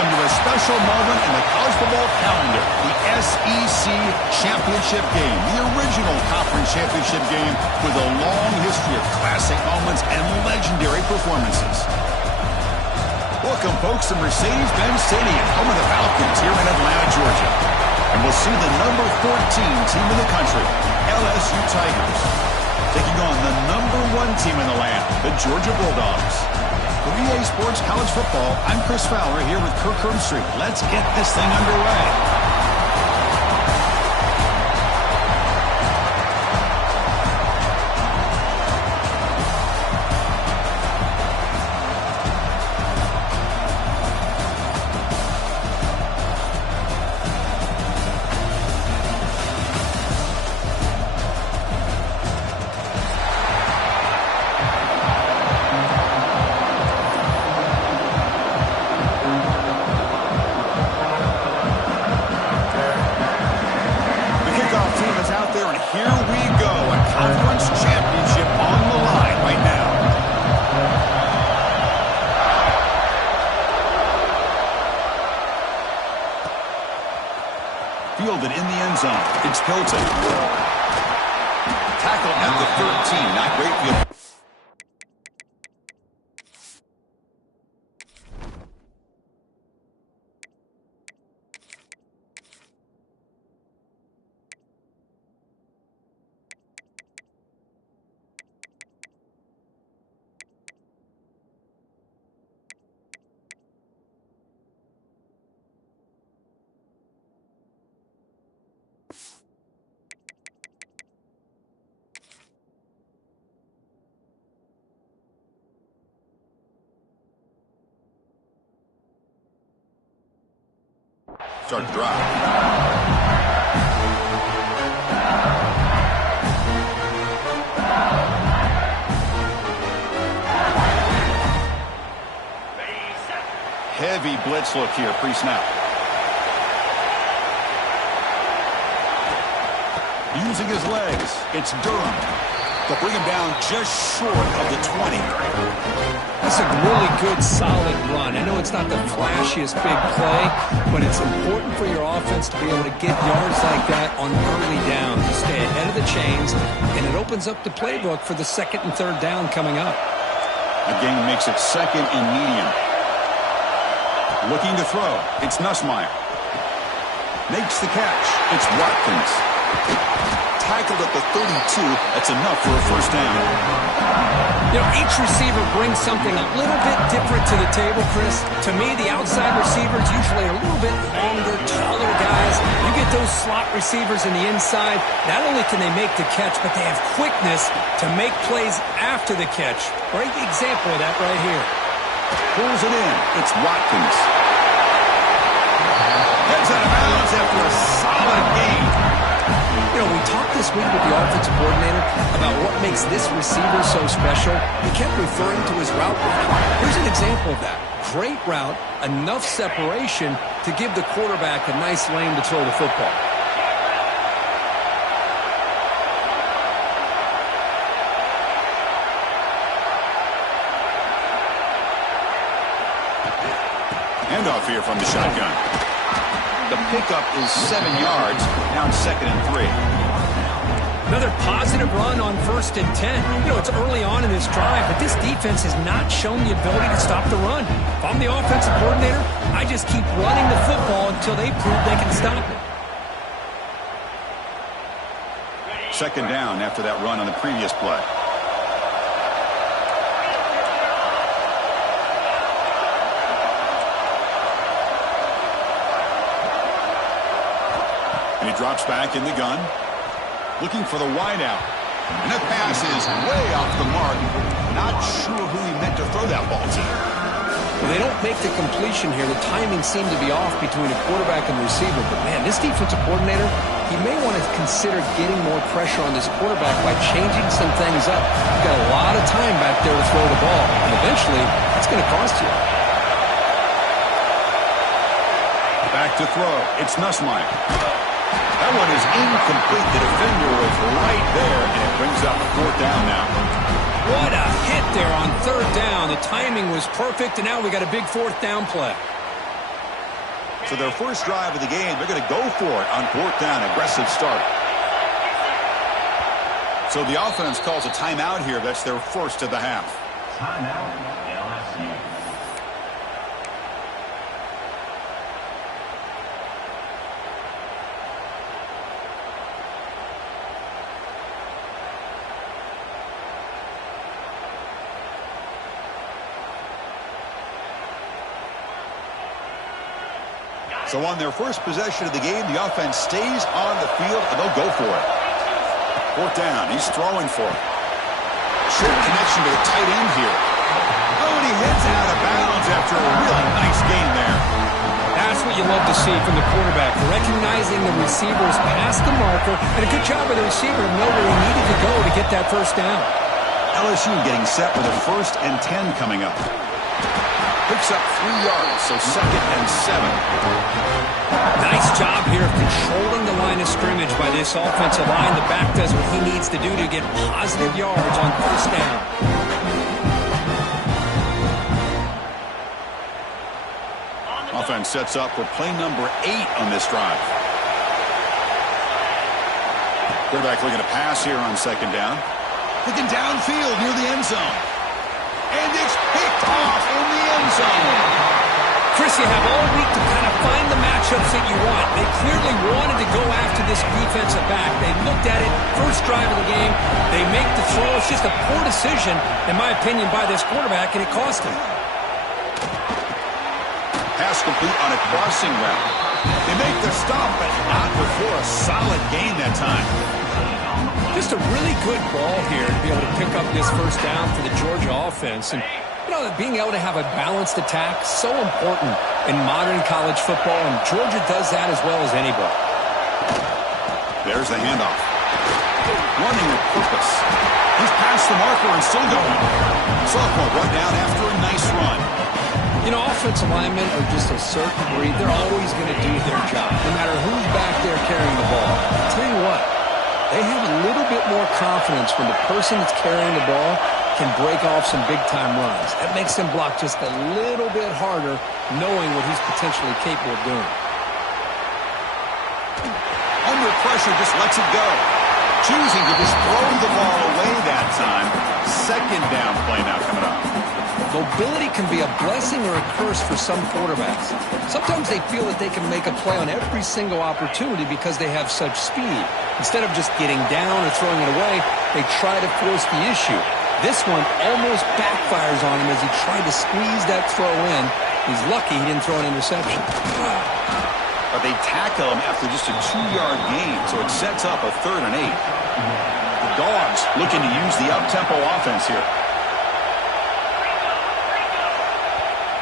Welcome to a special moment in the college football calendar, the SEC Championship Game, the original conference championship game with a long history of classic moments and legendary performances. Welcome, folks, to Mercedes-Benz Stadium, home of the Falcons here in Atlanta, Georgia. And we'll see the number 14 team in the country, LSU Tigers, taking on the number 1 team in the land, the Georgia Bulldogs. For EA Sports College Football, I'm Chris Fowler here with Kirk Herbstreit. Let's get this thing underway. Fielded in the end zone. It's Hilton. Tackled at the 13. Not great field. Start to drive. Heavy blitz look here, pre-snap. Using his legs, it's Durham. They'll bring him down just short of the 20. That's a really good, solid run. I know it's not the flashiest big play, but it's important for your offense to be able to get yards like that on early downs. You stay ahead of the chains, and it opens up the playbook for the second and third down coming up. Again, makes it second and medium. Looking to throw. It's Nussmeier. Makes the catch. It's Watkins. Tackled at the 32. That's enough for a first down. You know, each receiver brings something a little bit different to the table, Chris. To me, the outside receivers usually are a little bit longer, taller guys. You get those slot receivers in the inside, not only can they make the catch, but they have quickness to make plays after the catch. Great example of that right here. Pulls it in. It's Watkins. Heads out of bounds after a solid gain. You know, we talked this week with the offensive coordinator about what makes this receiver so special. He kept referring to his route running. Here's an example of that. Great route, enough separation to give the quarterback a nice lane to throw the football. Handoff here from the shotgun. The pickup is 7 yards. Now it's 2nd and 3. Another positive run on 1st and 10. You know, it's early on in this drive, but this defense has not shown the ability to stop the run. If I'm the offensive coordinator, I just keep running the football until they prove they can stop it. 2nd down after that run on the previous play. And he drops back in the gun, looking for the wideout. And that pass is way off the mark. Not sure who he meant to throw that ball to. Well, they don't make the completion here. The timing seemed to be off between a quarterback and the receiver. But, man, this defensive coordinator, he may want to consider getting more pressure on this quarterback by changing some things up. You've got a lot of time back there to throw the ball. And eventually, that's going to cost you. Back to throw. It's Nussmeier. That one is incomplete. The defender was right there, and it brings up 4th down now. What a hit there on 3rd down. The timing was perfect, and now we got a big 4th down play. So their first drive of the game, they're going to go for it on 4th down. Aggressive start. So the offense calls a timeout here. That's their first of the half. Timeout, LSU. So on their first possession of the game, the offense stays on the field, and they'll go for it. 4th down. He's throwing for it. Short connection to the tight end here. Oh, and he heads out of bounds after a really nice gain there. That's what you love to see from the quarterback, recognizing the receiver's past the marker, and a good job by the receiver to know where he needed to go to get that first down. LSU getting set with a 1st and 10 coming up. Picks up 3 yards, so 2nd and 7. Nice job here of controlling the line of scrimmage by this offensive line. The back does what he needs to do to get positive yards on 1st down. Offense sets up for play number 8 on this drive. Quarterback looking to pass here on 2nd down. Looking downfield near the end zone. And it's picked off in the end zone. Chris, you have all week to kind of find the matchups that you want. They clearly wanted to go after this defensive back. They looked at it, first drive of the game. They make the throw. It's just a poor decision, in my opinion, by this quarterback, and it cost him. Pass complete on a crossing route. They make the stop, but not before a solid gain that time. Just a really good ball here to be able to pick up this first down for the Georgia offense. And, you know, being able to have a balanced attack, so important in modern college football, and Georgia does that as well as anybody. There's the handoff. Running with purpose. He's past the marker and still going. Sophomore run down after a nice run. You know, offensive linemen are just a certain breed. They're always going to do their job, no matter who's back there carrying the ball. I'll tell you what. They have a little bit more confidence when the person that's carrying the ball can break off some big-time runs. That makes them block just a little bit harder, knowing what he's potentially capable of doing. Under pressure, just lets it go. Choosing to just throw the ball away that time. 2nd down play now coming up. Mobility can be a blessing or a curse for some quarterbacks. Sometimes they feel that they can make a play on every single opportunity because they have such speed. Instead of just getting down or throwing it away, they try to force the issue. This one almost backfires on him as he tried to squeeze that throw in. He's lucky he didn't throw an interception. But they tackle him after just a 2-yard gain, so it sets up a 3rd and 8. The Dogs looking to use the up-tempo offense here.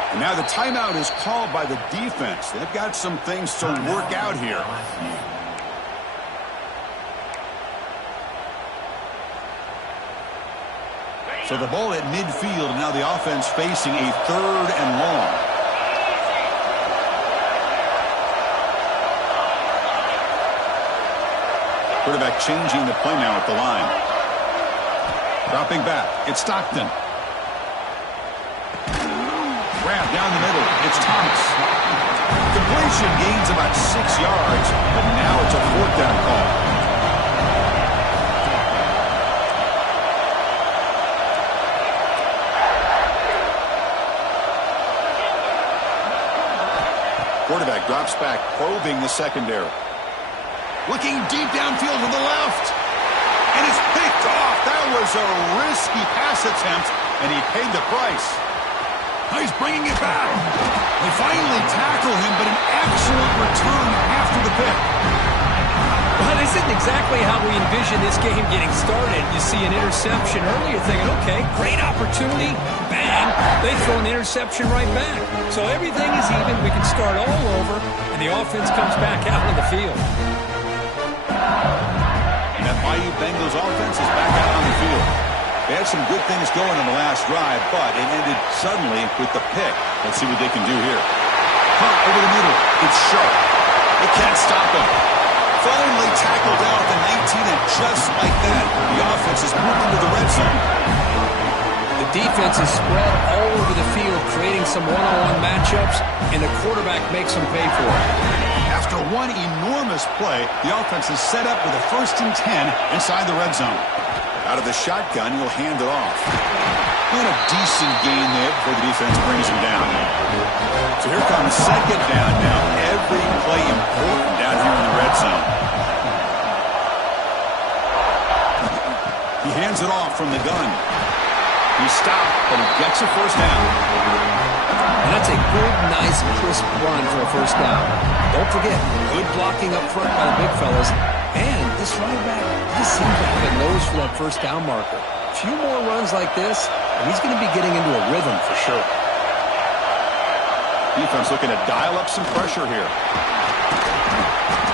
And now the timeout is called by the defense. They've got some things to work out here. So the ball at midfield, and now the offense facing a 3rd and long. Quarterback changing the play now at the line. Dropping back, it's Stockton. Grab down the middle, it's Thomas. Completion gains about 6 yards, but now it's a 4th down call. Quarterback drops back, probing the secondary. Looking deep downfield to the left. And it's picked off. That was a risky pass attempt, and he paid the price. Now he's bringing it back. They finally tackle him, but an excellent return after the pick. Well, this isn't exactly how we envision this game getting started. You see an interception early, you're thinking, okay, great opportunity, bang, they throw an interception right back. So everything is even, we can start all over, and the offense comes back out on the field. And that Bayou Bengals offense is back out on the field. They had some good things going on the last drive, but it ended suddenly with the pick. Let's see what they can do here. Hunt over the middle. It's sharp. They can't stop him. Finally tackled down at the 19, and just like that, the offense is moved into the red zone. The defense is spread all over the field, creating some one-on-one matchups, and the quarterback makes them pay for it. After one enormous play, the offense is set up with a 1st and 10 inside the red zone. Out of the shotgun, he'll hand it off. And a decent gain there before the defense brings him down. So here comes 2nd down now. Every play important down here in the red zone. He hands it off from the gun. He's stopped, but he gets a 1st down. And that's a good, nice, crisp run for a 1st down. Don't forget, good blocking up front by the big fellas. And this running back just seems to have a nose for that 1st down marker. A few more runs like this, and he's going to be getting into a rhythm for sure. Defense looking to dial up some pressure here.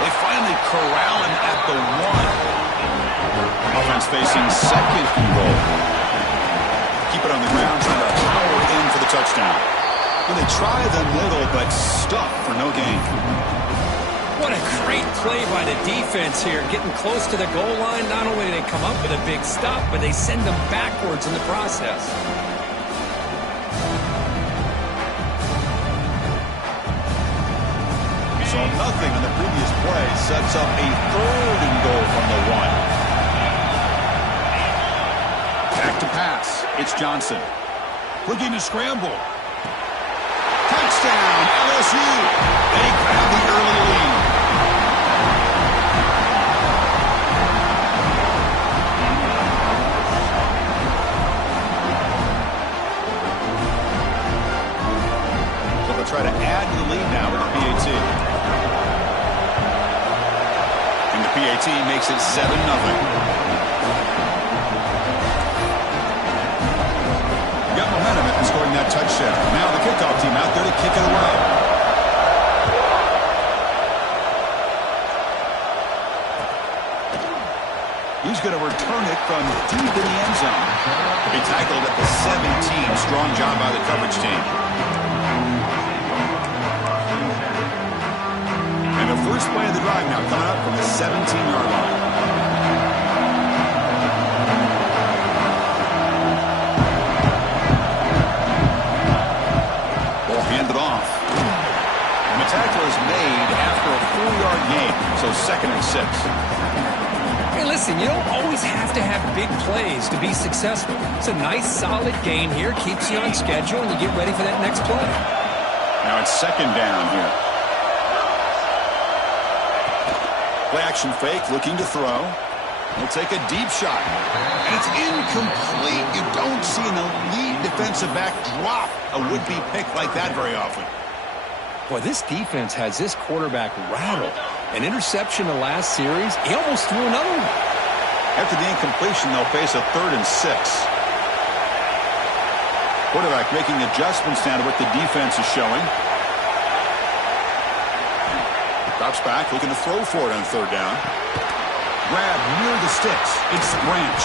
They finally corral him at the 1. Offense facing 2nd and goal. Keep it on the ground, trying to power in for the touchdown. Well, they try the middle, but stuck for no gain. What a great play by the defense here. Getting close to the goal line, not only do they come up with a big stop, but they send them backwards in the process. We saw nothing on the previous play. Sets up a 3rd and goal from the 1. Back to pass. It's Johnson. Looking to scramble. Touchdown, LSU. They grab the early lead. So they'll try to add to the lead now with the PAT. And the PAT makes it 7-0. Got momentum after scoring that touchdown. Now the kickoff team out there to kick it away. He's going to return it from deep in the end zone. He tackled at the 17. Strong job by the coverage team. And the first play of the drive now coming up from the 17-yard line. Handed off. And the tackle is made after a 4-yard gain, so 2nd and 6. Hey, listen, you don't always have to have big plays to be successful. It's a nice, solid gain here, keeps you on schedule, and you get ready for that next play. Now it's 2nd down here. Play action fake, looking to throw. He'll take a deep shot. And it's incomplete. You don't see an elite defensive back drop a would-be pick like that very often. Boy, this defense has this quarterback rattled. An interception the last series, he almost threw another one. After the incompletion, they'll face a 3rd and 6. Quarterback making adjustments now to what the defense is showing. Drops back, looking to throw for it on 3rd down. Grab near the sticks. It's Branch.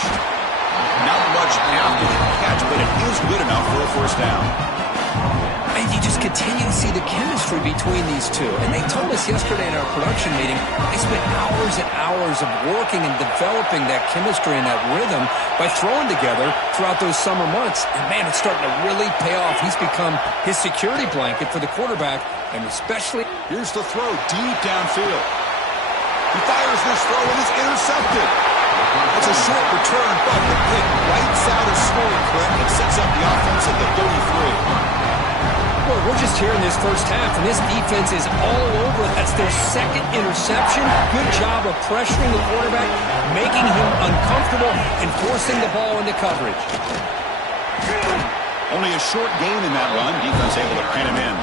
Not much after the catch, but it is good enough for a 1st down. And you just continue to see the chemistry between these two. And they told us yesterday in our production meeting, they spent hours and hours of working and developing that chemistry and that rhythm by throwing together throughout those summer months. And, man, it's starting to really pay off. He's become his security blanket for the quarterback, and especially... Here's the throw deep downfield. He fires this throw, and it's intercepted. It's a short return, but the pick writes out a scoring clip and sets up the offense at the 33. Well, we're just here in this first half, and this defense is all over. That's their 2nd interception. Good job of pressuring the quarterback, making him uncomfortable, and forcing the ball into coverage. Only a short gain in that run. Defense able to pin him in.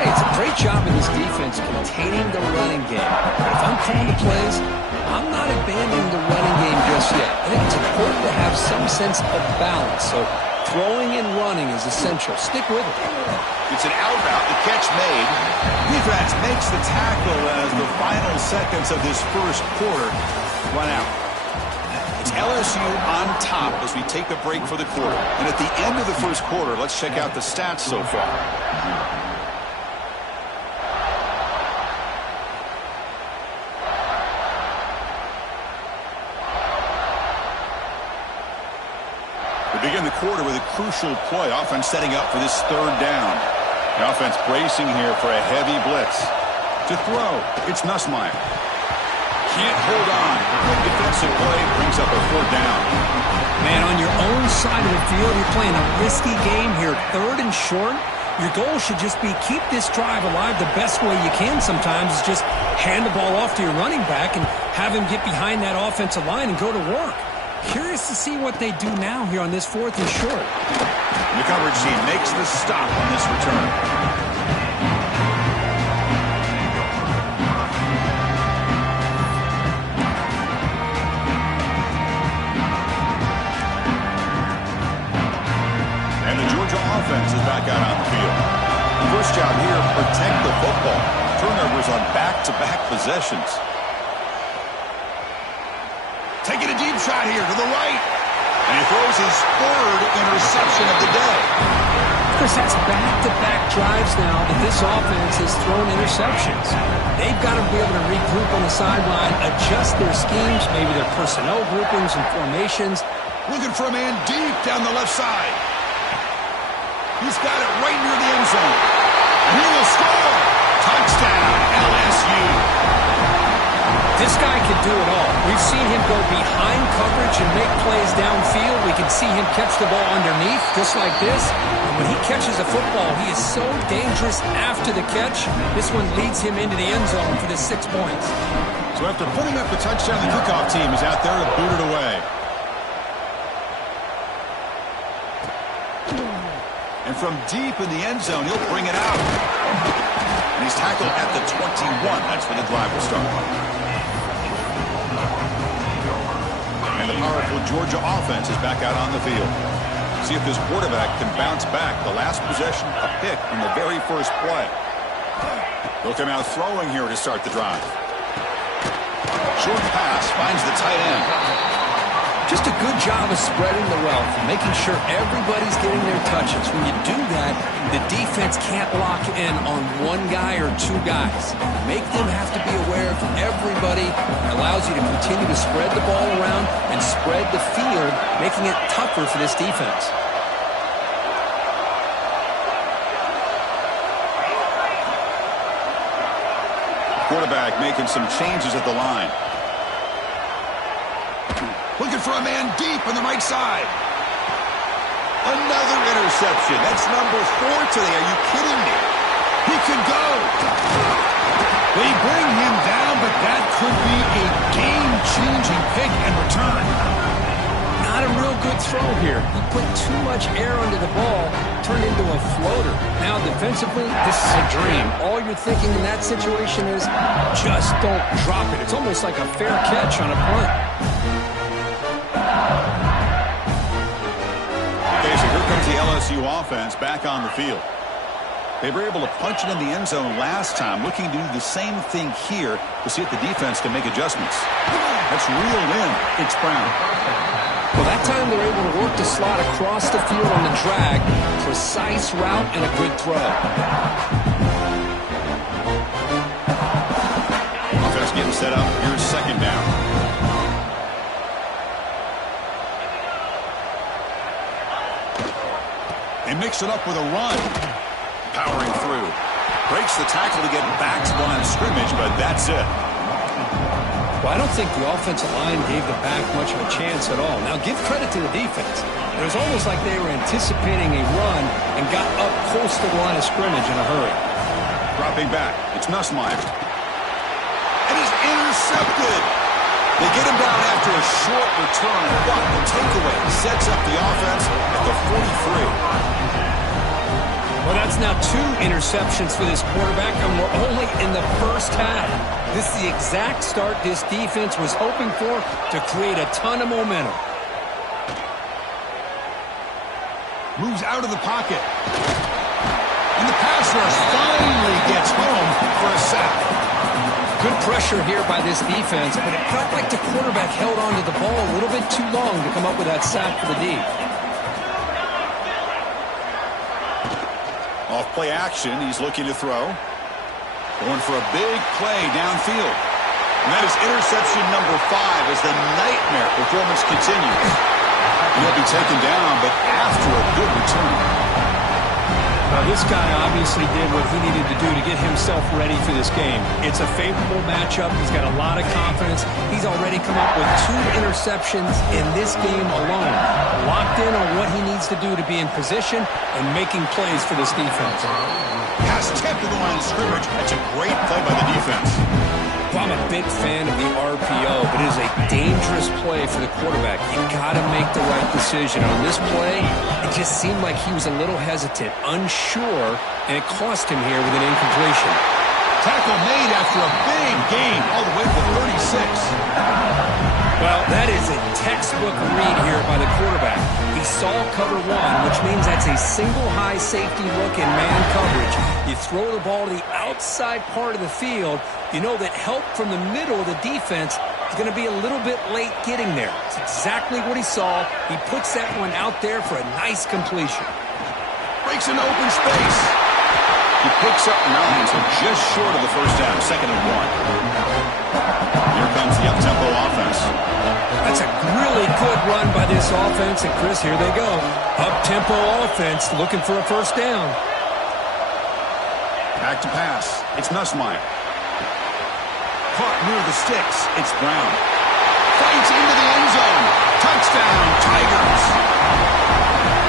Hey, it's a great job in this defense containing the running game. If I'm calling the plays, I'm not abandoning the running game just yet. I think it's important to have some sense of balance. So throwing and running is essential. Stick with it. It's an out route. The catch made. Defense makes the tackle as the final seconds of this first quarter run out. It's LSU on top as we take a break for the quarter. And at the end of the first quarter, let's check out the stats so far. We begin the quarter with a crucial play. Offense setting up for this third down. The offense bracing here for a heavy blitz. To throw, it's Nussmeier. Can't hold on. Good defensive play brings up a fourth down. Man, on your own side of the field, you're playing a risky game here. Third and short. Your goal should just be keep this drive alive the best way you can sometimes is just hand the ball off to your running back and have him get behind that offensive line and go to work. Curious to see what they do now here on this fourth and short. The coverage team makes the stop on this return. Offense is back out on the field. First job here, protect the football. Turnovers on back-to-back possessions. Taking a deep shot here to the right. And he throws his third interception of the day. Chris, that's back-to-back drives now that this offense has thrown interceptions. They've got to be able to regroup on the sideline, adjust their schemes, maybe their personnel groupings and formations. Looking for a man deep down the left side. He's got it right near the end zone. And he will score. Touchdown, LSU. This guy can do it all. We've seen him go behind coverage and make plays downfield. We can see him catch the ball underneath, just like this. And when he catches a football, he is so dangerous after the catch. This one leads him into the end zone for the 6 points. So after putting up the touchdown, the kickoff team is out there to boot it away. And from deep in the end zone, he'll bring it out. And he's tackled at the 21. That's where the drive will start. And the powerful Georgia offense is back out on the field. See if this quarterback can bounce back. The last possession, a pick in the very first play. He'll come out throwing here to start the drive. Short pass finds the tight end. Just a good job of spreading the wealth, making sure everybody's getting their touches. When you do that, the defense can't lock in on one guy or two guys. Make them have to be aware of everybody. It allows you to continue to spread the ball around and spread the field, making it tougher for this defense. Quarterback making some changes at the line. Looking for a man deep on the right side. Another interception. That's number 4 today. Are you kidding me? He could go. They bring him down, but that could be a game-changing pick and return. Not a real good throw here. He put too much air under the ball, turned into a floater. Now defensively, this is a dream. All you're thinking in that situation is just don't drop it. It's almost like a fair catch on a punt. The LSU offense back on the field. They were able to punch it in the end zone last time, looking to do the same thing here to see if the defense can make adjustments. That's reeled in. It's Brown. Well, that time they're able to work the slot across the field on the drag. Precise route and a good throw. Offense getting set up. Here's second down. They mix it up with a run. Powering through. Breaks the tackle to get back to the line of scrimmage, but that's it. Well, I don't think the offensive line gave the back much of a chance at all. Now, give credit to the defense. It was almost like they were anticipating a run and got up close to the line of scrimmage in a hurry. Dropping back. It's Nussmeier. And he's intercepted. They get him down after a short return. But the takeaway sets up the offense at the 43. Well, that's now 2 interceptions for this quarterback, and we're only in the first half. This is the exact start this defense was hoping for to create a ton of momentum. Moves out of the pocket. And the pass rush finally gets home for a sack. Good pressure here by this defense, but it felt like the quarterback held onto the ball a little bit too long to come up with that sack for the D. Off play action, he's looking to throw. Going for a big play downfield. And that is interception number 5 as the nightmare performance continues. He'll be taken down, but after a good return. Well, this guy obviously did what he needed to do to get himself ready for this game. It's a favorable matchup. He's got a lot of confidence. He's already come up with 2 interceptions in this game alone. Locked in on what he needs to do to be in position and making plays for this defense. Pass tipped to the line of scrimmage. That's a great play by the defense. Well, I'm a big fan of the RPO, but it is a dangerous play for the quarterback. You've got to make the right decision. On this play, it just seemed like he was a little hesitant, unsure, and it cost him here with an incompletion. Tackle made after a big gain all the way to the 36. Well, that is a textbook read here by the quarterback. He saw cover 1, which means that's a single high safety look in man coverage. You throw the ball to the outside part of the field, you know that help from the middle of the defense is going to be a little bit late getting there. It's exactly what he saw. He puts that one out there for a nice completion. Breaks an open space. He picks up 9, so just short of the first down, 2nd and 1. Here comes the up-tempo offense. That's a really good run by this offense. And, Chris, here they go. Up-tempo offense looking for a first down. Back to pass. It's Nussmeier. Caught near the sticks. It's Brown. Fights into the end zone. Touchdown, Tigers.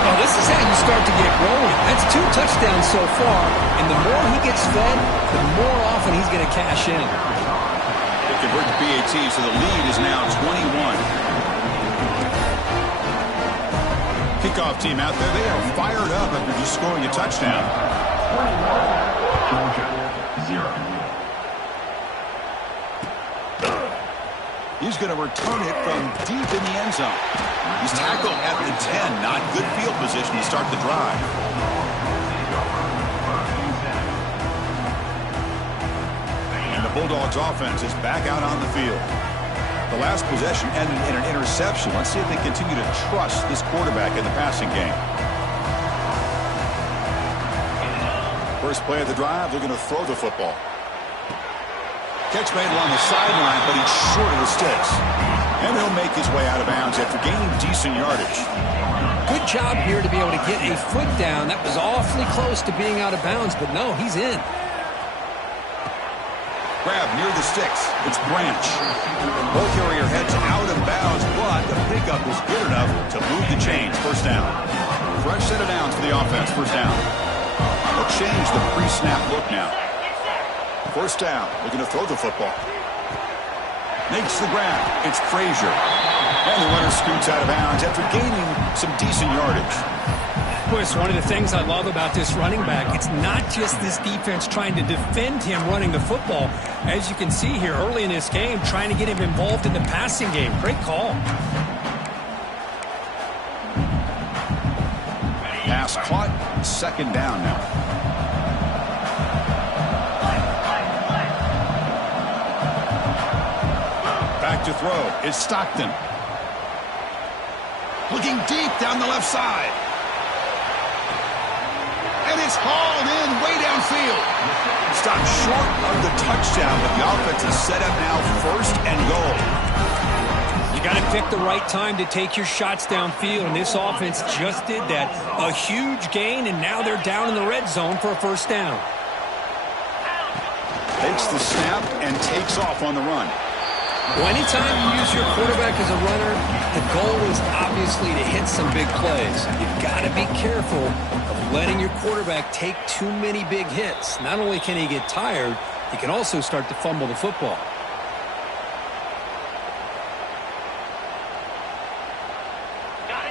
Well, this is how you start to get rolling. That's 2 touchdowns so far. And the more he gets fed, the more often he's going to cash in. It converts to PAT, so the lead is now 21. Kickoff team out there. They are fired up after just scoring a touchdown. Georgia, 0. He's going to return it from deep in the end zone. He's tackled at the 10. Not good field position to start the drive. And the Bulldogs offense is back out on the field. The last possession ended in an interception. Let's see if they continue to trust this quarterback in the passing game. First play of the drive, they're going to throw the football. Catch made along the sideline, but he's short of the sticks. And he'll make his way out of bounds after gaining decent yardage. Good job here to be able to get a foot down. That was awfully close to being out of bounds, but no, he's in. Grab near the sticks. It's Branch. Ball carrier heads out of bounds, but the pickup is good enough to move the chains. First down. Fresh set of downs for the offense. First down. They'll change the pre-snap look now. First down. They're going to throw the football. Makes the grab. It's Frazier. And the runner scoots out of bounds after gaining some decent yardage. Of course, one of the things I love about this running back, it's not just this defense trying to defend him running the football. As you can see here early in this game, trying to get him involved in the passing game. Great call. Pass caught. Second down now. Back to throw. It's Stockton. Looking deep down the left side. And it's hauled in way downfield. Stopped short of the touchdown, but the offense is set up now first and goal. You got to pick the right time to take your shots downfield, and this offense just did that. A huge gain, and now they're down in the red zone for a first down. Takes the snap and takes off on the run. Well, anytime you use your quarterback as a runner, the goal is obviously to hit some big plays. You've got to be careful of letting your quarterback take too many big hits. Not only can he get tired, he can also start to fumble the football.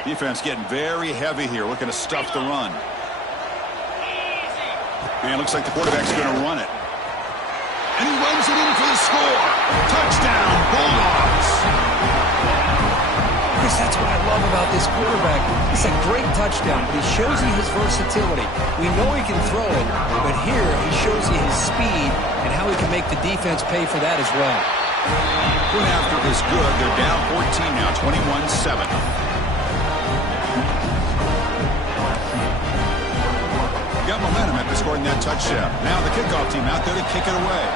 Defense getting very heavy here, looking to stuff the run. And it looks like the quarterback's going to run it. And he runs it in for the score. Touchdown, Bulldogs. Chris, that's what I love about this quarterback. It's a great touchdown, but he shows you his versatility. We know he can throw it, but here he shows you his speed and how he can make the defense pay for that as well. One after is good. They're down 14 now, 21-7. Got momentum after scoring that touchdown. Now the kickoff team out there to kick it away.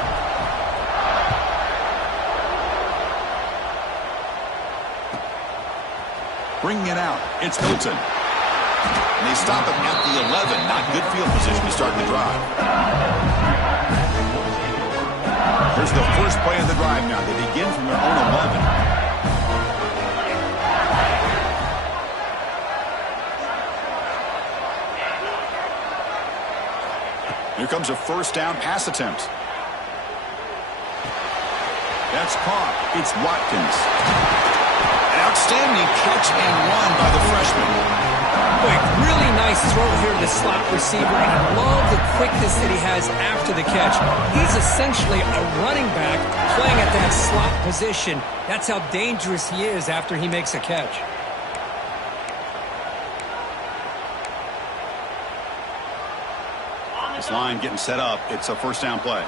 Bringing it out, it's Milton. And they stop him at the 11. Not good field position to start the drive. Here's the first play of the drive now. They begin from their own 11. Here comes a first down pass attempt. That's caught. It's Watkins. An outstanding catch and run by the freshman. Boy, really nice throw here to the slot receiver, and I love the quickness that he has after the catch. He's essentially a running back playing at that slot position. That's how dangerous he is after he makes a catch. This line getting set up. It's a first down play.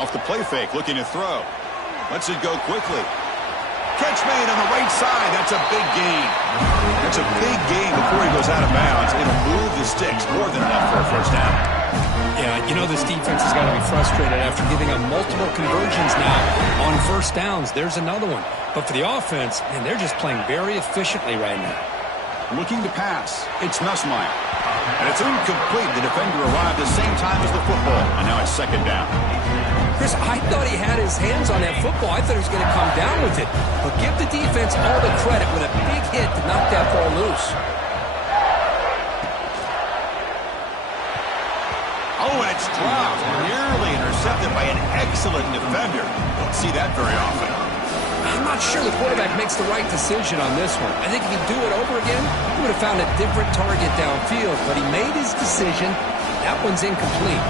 Off the play fake, looking to throw. Lets it go quickly. Catch made on the right side. That's a big gain. That's a big gain before he goes out of bounds. It'll move the sticks more than enough for a first down. Yeah, you know this defense has got to be frustrated after giving up multiple conversions now on first downs. There's another one. But for the offense, man, they're just playing very efficiently right now. Looking to pass. It's Nussmeier. And it's incomplete. The defender arrived at the same time as the football. And now it's second down. Chris, I thought he had his hands on that football. I thought he was going to come down with it. But give the defense all the credit with a big hit to knock that ball loose. Oh, and it's dropped. Nearly intercepted by an excellent defender. Don't see that very often. I'm not sure the quarterback makes the right decision on this one. I think if he'd do it over again, he would have found a different target downfield. But he made his decision. That one's incomplete.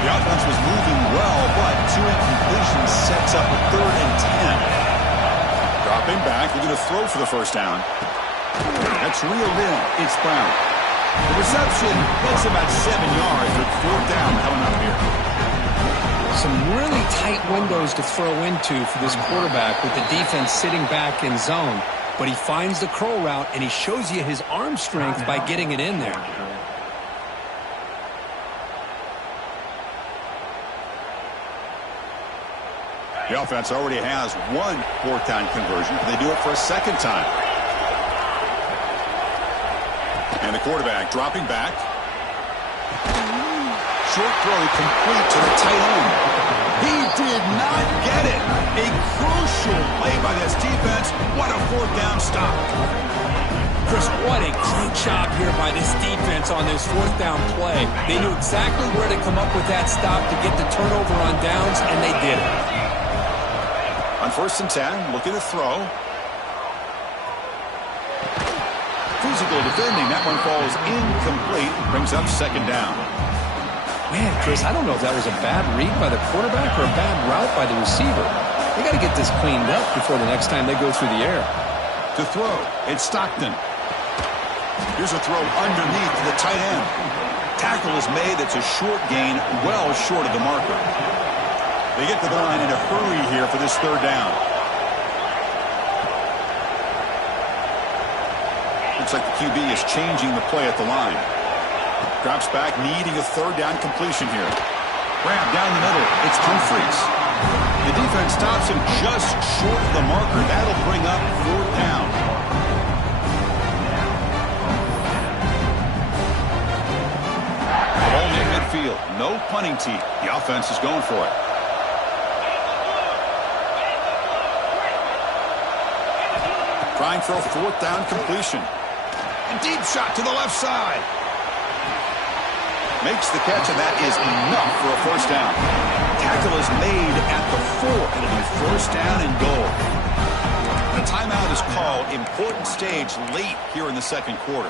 The offense was moving well, but two incompletions sets up a 3rd and 10. Dropping back, looking to throw for the first down. That's reeled in. It's Brown. The reception gets about 7 yards with 4th down coming up here. Some really tight windows to throw into for this quarterback with the defense sitting back in zone. But he finds the curl route, and he shows you his arm strength by getting it in there. The offense already has one 4th down conversion. Can they do it for a second time? And the quarterback dropping back. Short throw complete to the tight end. He did not get it. A crucial play by this defense. What a 4th down stop. Chris, what a great job here by this defense on this 4th down play. They knew exactly where to come up with that stop to get the turnover on downs, and they did it. On 1st and 10, looking to throw. Physical defending. That one falls incomplete. Brings up second down. Man, Chris, I don't know if that was a bad read by the quarterback or a bad route by the receiver. They got to get this cleaned up before the next time they go through the air. To throw, it's Stockton. Here's a throw underneath to the tight end. Tackle is made. It's a short gain, well short of the marker. They get to the line in a hurry here for this 3rd down. Looks like the QB is changing the play at the line. Drops back, needing a 3rd down completion here. Grab down the middle. It's Humphreys. The defense stops him just short of the marker. That'll bring up 4th down. The ball near midfield. No punting tee. The offense is going for it. Trying for a 4th down completion. A deep shot to the left side. Makes the catch, and that is enough for a first down. Tackle is made at the 4. It'll be first down and goal. The timeout is called. Important stage late here in the 2nd quarter.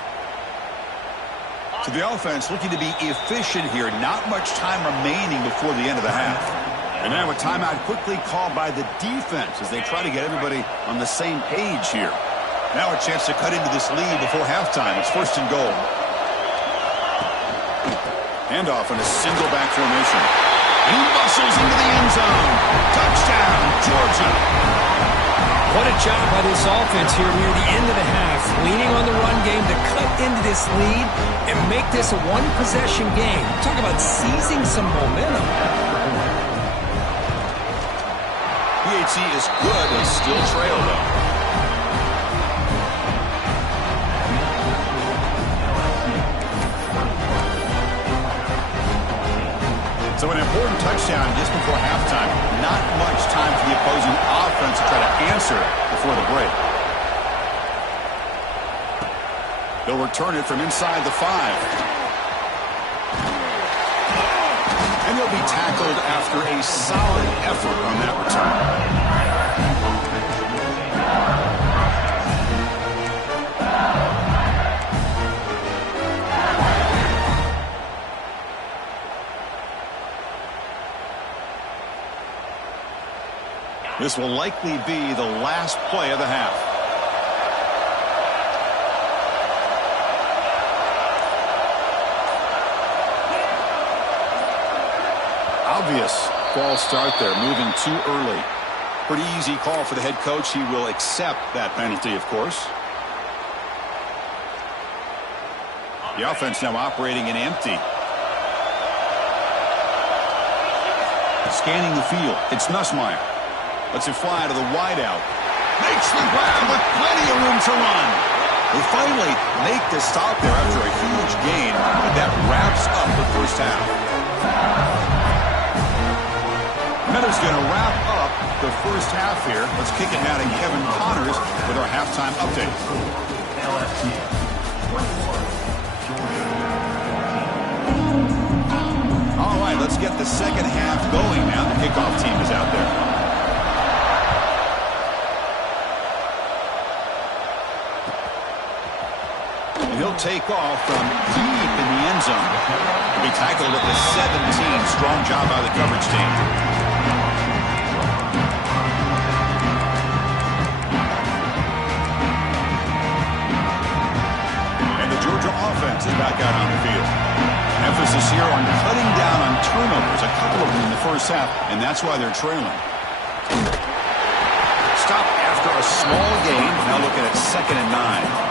So the offense looking to be efficient here. Not much time remaining before the end of the half. And now a timeout quickly called by the defense as they try to get everybody on the same page here. Now a chance to cut into this lead before halftime. It's 1st and goal. Handoff in a single back formation. And he muscles into the end zone. Touchdown, Georgia. What a job by this offense here near the end of the half, leaning on the run game to cut into this lead and make this a one-possession game. Talk about seizing some momentum. PAT is good. They still trail, though. So an important touchdown just before halftime. Not much time for the opposing offense to try to answer before the break. They'll return it from inside the 5. And they'll be tackled after a solid effort on that return. This will likely be the last play of the half. Obvious false start there, moving too early. Pretty easy call for the head coach. He will accept that penalty, of course. The offense now operating in empty. Scanning the field. It's Nussmeier. Lets it fly to the wideout. Makes the grab with plenty of room to run. They finally make the stop there after a huge gain, but that wraps up the first half. Meadows going to wrap up the first half here. Let's kick it now to Kevin Connors with our halftime update. All right, let's get the second half going now. The kickoff team is out there. He'll take off from deep in the end zone. He'll be tackled at the 17. Strong job by the coverage team. And the Georgia offense is back out on the field. Emphasis here on cutting down on turnovers, a couple of them in the first half, and that's why they're trailing. Stop after a small gain. Now looking at 2nd and 9.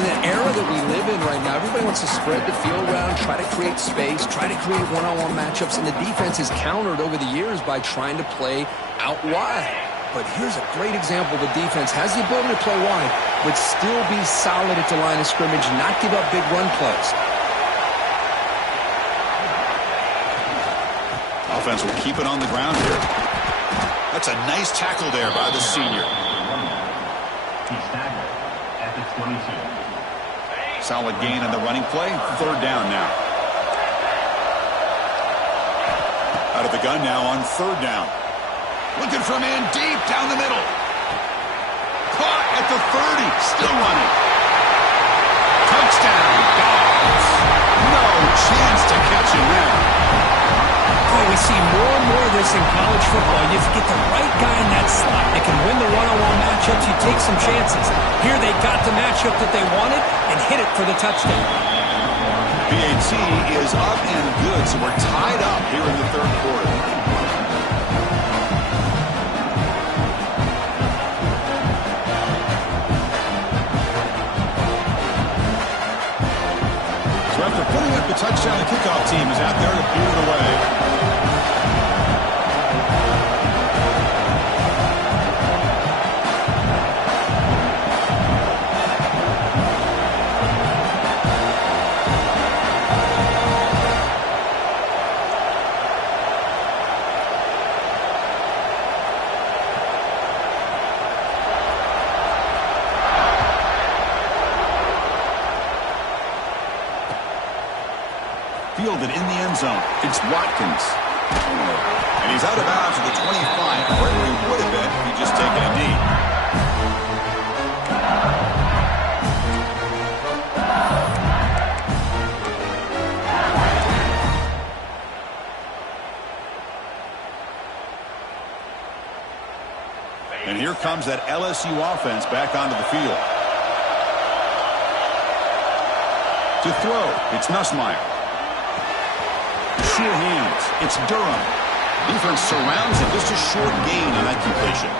In that era that we live in right now, everybody wants to spread the field around, try to create space, try to create one-on-one matchups, and the defense is countered over the years by trying to play out wide. But here's a great example. The defense has the ability to play wide, but still be solid at the line of scrimmage, not give up big run plays. Offense will keep it on the ground here. That's a nice tackle there by the senior. He's staggered at the 22. Solid gain on the running play. 3rd down now. Out of the gun now on 3rd down. Looking from in deep down the middle. Caught at the 30. Still running. Touchdown, Dogs. No chance to catch him there. Boy, we see more and more of this in college football. You get the right guy in that slot that can win the one-on-one matchups. You take some chances. Here they got the matchup that they wanted and hit it for the touchdown. PAT is up and good, so we're tied up here in the 3rd quarter. So after putting up the touchdown, the kickoff team is out there to boot it away. Fielded in the end zone. It's Watkins. And he's out of bounds at the 25, where he would have been if he'd just taken a knee. And here comes that LSU offense back onto the field. To throw, it's Nussmeier. Sure hands. It's Durham. Defense surrounds him. Just a short gain on that completion.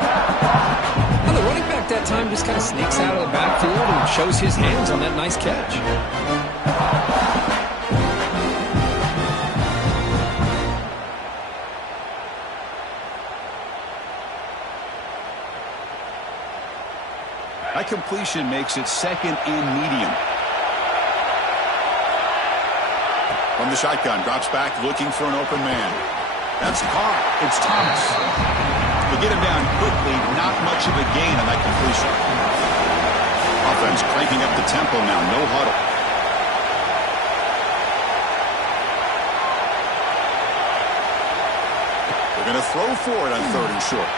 Now the running back that time just kind of sneaks out of the backfield and shows his hands on that nice catch. That completion makes it second and medium. From the shotgun, drops back looking for an open man. That's caught. It's Thomas. They get him down quickly, not much of a gain on that completion. Offense cranking up the tempo now, no huddle. They're going to throw for it on 3rd and short.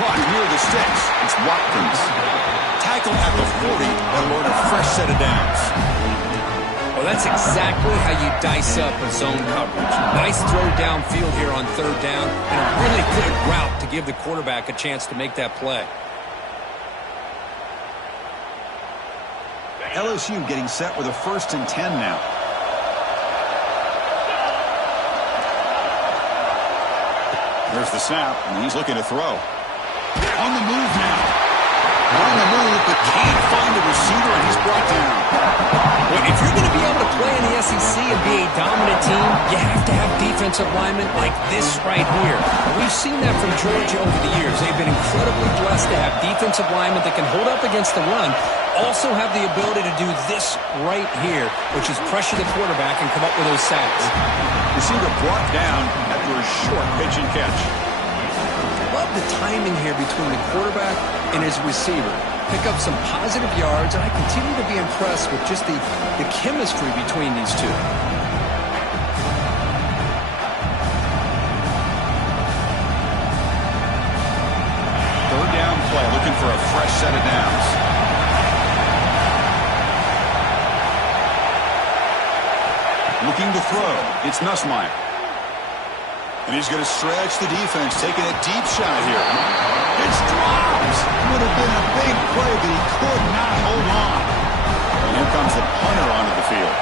Caught near the sticks. It's Watkins. Tackle at the 40. That'll earn a fresh set of downs. Well, that's exactly how you dice up a zone coverage. Nice throw downfield here on 3rd down, and a really good route to give the quarterback a chance to make that play. LSU getting set with a 1st and 10 now. There's the snap, and he's looking to throw. On the move now. On the move, but can't find the receiver, and he's brought down. Well, if you're going to be able to play in the SEC and be a dominant team, you have to have defensive linemen like this right here. We've seen that from Georgia over the years. They've been incredibly blessed to have defensive linemen that can hold up against the run, also have the ability to do this right here, which is pressure the quarterback and come up with those sacks. Receiver brought down after a short pitch and catch. Love the timing here between the quarterback and his receiver. Pick up some positive yards, and I continue to be impressed with just the chemistry between these two. 3rd down play, looking for a fresh set of downs. Looking to throw. It's Nussmeier. And he's going to stretch the defense, taking a deep shot here. It's dropped. Would have been a big play, but he could not hold on. And here comes the punter onto the field.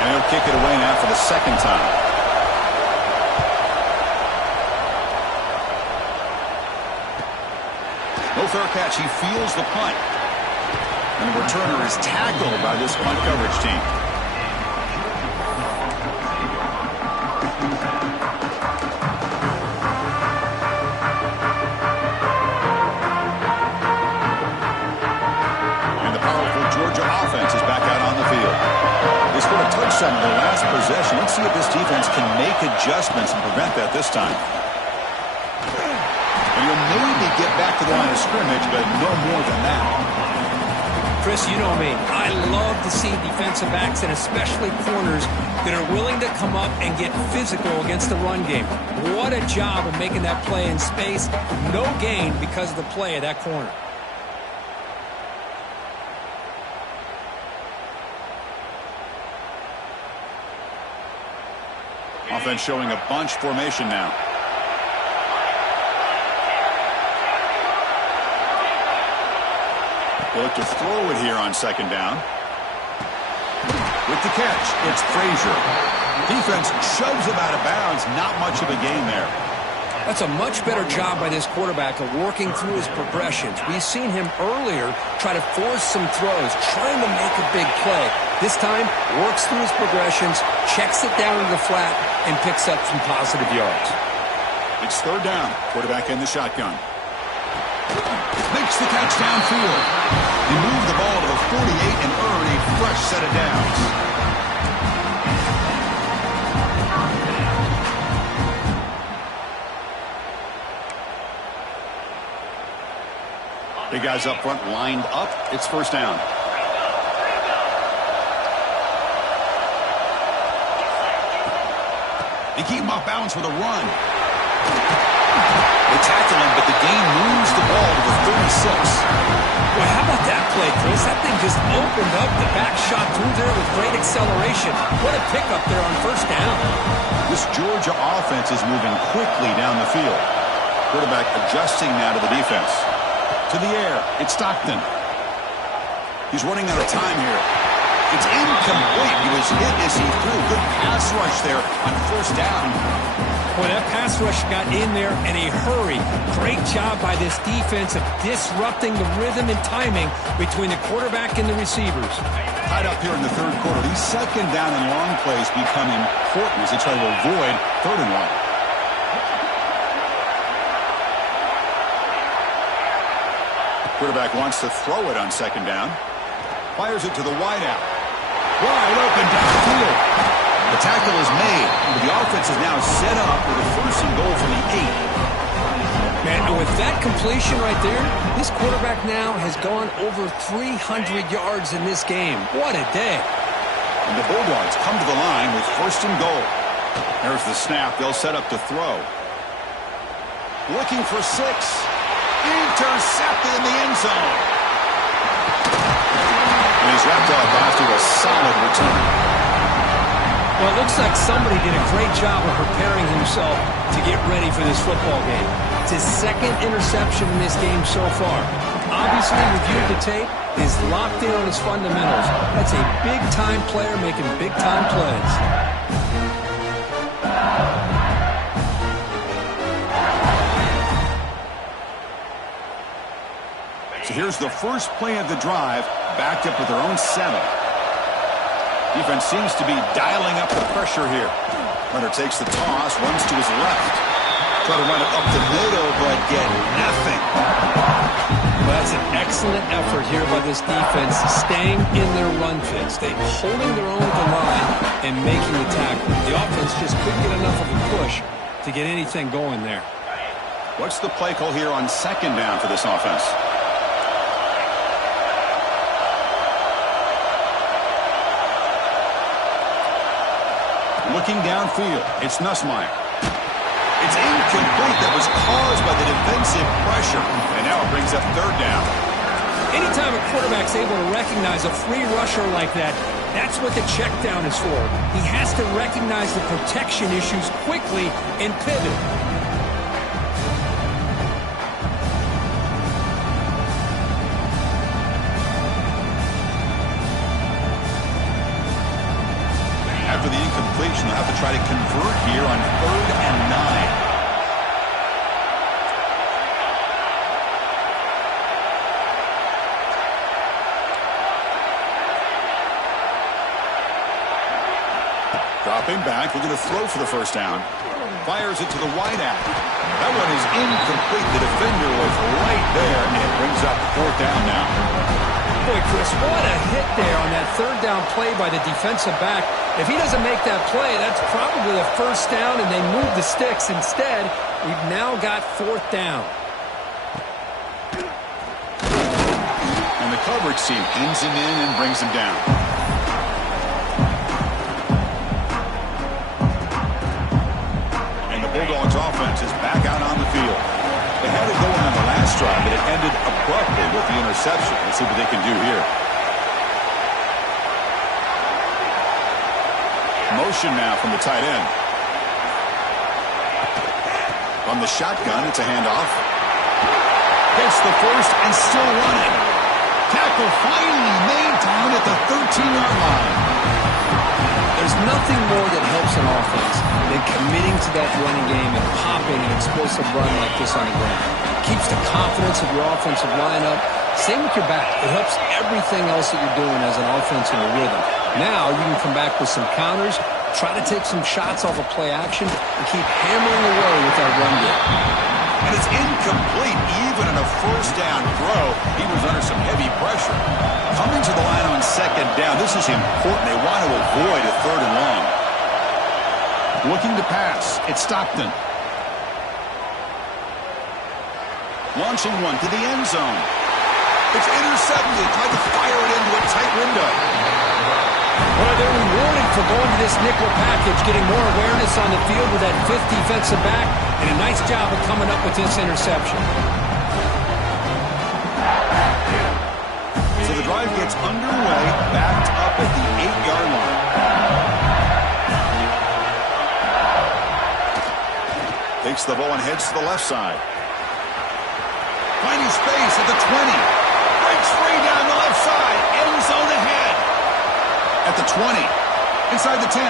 And he'll kick it away now for the 2nd time. No fair catch. He feels the punt. And the returner is tackled by this punt coverage team. On their last possession. Let's see if this defense can make adjustments and prevent that this time. And you'll maybe get back to the line of scrimmage, but no more than that. Chris, you know me. I love to see defensive backs and especially corners that are willing to come up and get physical against the run game. What a job of making that play in space. No gain because of the play of that corner. Offense showing a bunch formation now. They look to throw it here on 2nd down. With the catch, it's Frazier. Defense shoves him out of bounds. Not much of a gain there. That's a much better job by this quarterback of working through his progressions. We've seen him earlier try to force some throws, trying to make a big play. This time, works through his progressions, checks it down to the flat, and picks up some positive yards. It's 3rd down. Quarterback in the shotgun. Makes the catch downfield. He moved the ball to the 48 and earned a fresh set of downs. Big guys up front lined up. It's 1st down. They keep him off balance with a run. They tackle him, but the gain moves the ball to the 36. Well, how about that play, Chris? That thing just opened up. The back shot through there with great acceleration. What a pickup there on 1st down. This Georgia offense is moving quickly down the field. Quarterback adjusting now to the defense. To the air, it's Stockton. He's running out of time here. It's incomplete. He was hit as he threw. Good pass rush there on 1st down. Well, that pass rush got in there in a hurry. Great job by this defense of disrupting the rhythm and timing between the quarterback and the receivers. Tied up here in the third quarter. These second down and long plays become important as they try to avoid third and long. Quarterback wants to throw it on second down. Fires it to the wideout. Wide open downfield. The tackle is made, but the offense is now set up with a first and goal from the 8. Man, with that completion right there, this quarterback now has gone over 300 yards in this game. What a day. And the Bulldogs come to the line with first and goal. There's the snap. They'll set up to throw. Looking for 6. Intercepted in the end zone. And he's wrapped up after a solid return. Well, it looks like somebody did a great job of preparing himself to get ready for this football game. It's his second interception in this game so far. Obviously, reviewed the tape, is locked in on his fundamentals. That's a big-time player making big-time plays. So here's the first play of the drive, backed up with their own 7. Defense seems to be dialing up the pressure here. Runner takes the toss, runs to his left. Try to run it up the middle, but get nothing. Well, that's an excellent effort here by this defense, staying in their run fits. They're holding their own at the line and making the tackle. The offense just couldn't get enough of a push to get anything going there. What's the play call here on second down for this offense? Looking downfield, it's Nussmeier. It's incomplete. That was caused by the defensive pressure. And now it brings up third down. Anytime a quarterback's able to recognize a free rusher like that, that's what the check down is for. He has to recognize the protection issues quickly and pivot. After the incompletion, they'll have to try to convert here on 3rd and 9. Dropping back, looking to throw for the first down. Fires it to the wideout. That one is incomplete. The defender was right there, and it brings up 4th down now. Boy, Chris, what a hit there on that 3rd down play by the defensive back. If he doesn't make that play, that's probably the first down, and they move the sticks. Instead, we've now got 4th down. And the coverage team pins him in and brings him down. And the Bulldogs offense is back out on the field. They had it going on the last drive, but it ended abruptly with the interception. Let's see what they can do here. Motion now from the tight end. From the shotgun, it's a handoff. Gets the first and still running. Tackle finally made down at the 13-yard line. There's nothing more that helps an offense than committing to that running game and popping an explosive run like this on the ground. Keeps the confidence of your offensive lineup. Same with your back. It helps everything else that you're doing as an offense in a rhythm. Now you can come back with some counters, try to take some shots off of play action, and keep hammering away with that run game. And it's incomplete. Even in a first down throw, he was under some heavy pressure. Coming to the line on second down, this is important. They want to avoid a 3rd and long. Looking to pass, it's Stockton. Launching one to the end zone. It's intercepted. Tried to fire it into a tight window. Well, they're rewarded for going to this nickel package, getting more awareness on the field with that 5th defensive back, and a nice job of coming up with this interception. So the drive gets underway, backed up at the 8-yard line. Takes the ball and heads to the left side. Finding space at the 20. Breaks free down the left side. End zone ahead. At the 20. Inside the 10.